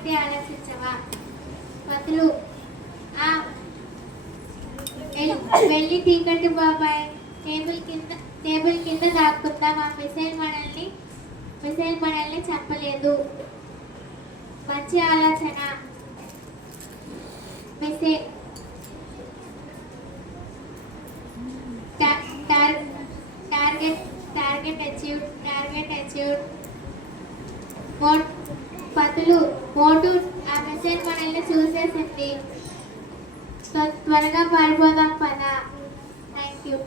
సంగతి ఆలోచించవా? పతులు వెళ్ళి టీకట్టు బాబాయ్, టేబుల్ కింద దాక్కుందాం. ఆ మిసైల్ మనల్ని చంపలేదు. మంచి ఆలోచన. Target achieved. పతులు మోటు ఆ మిసైల్ మనల్ని చూసేసింది. త్వరగా పారిపోదాం పద. Thank you.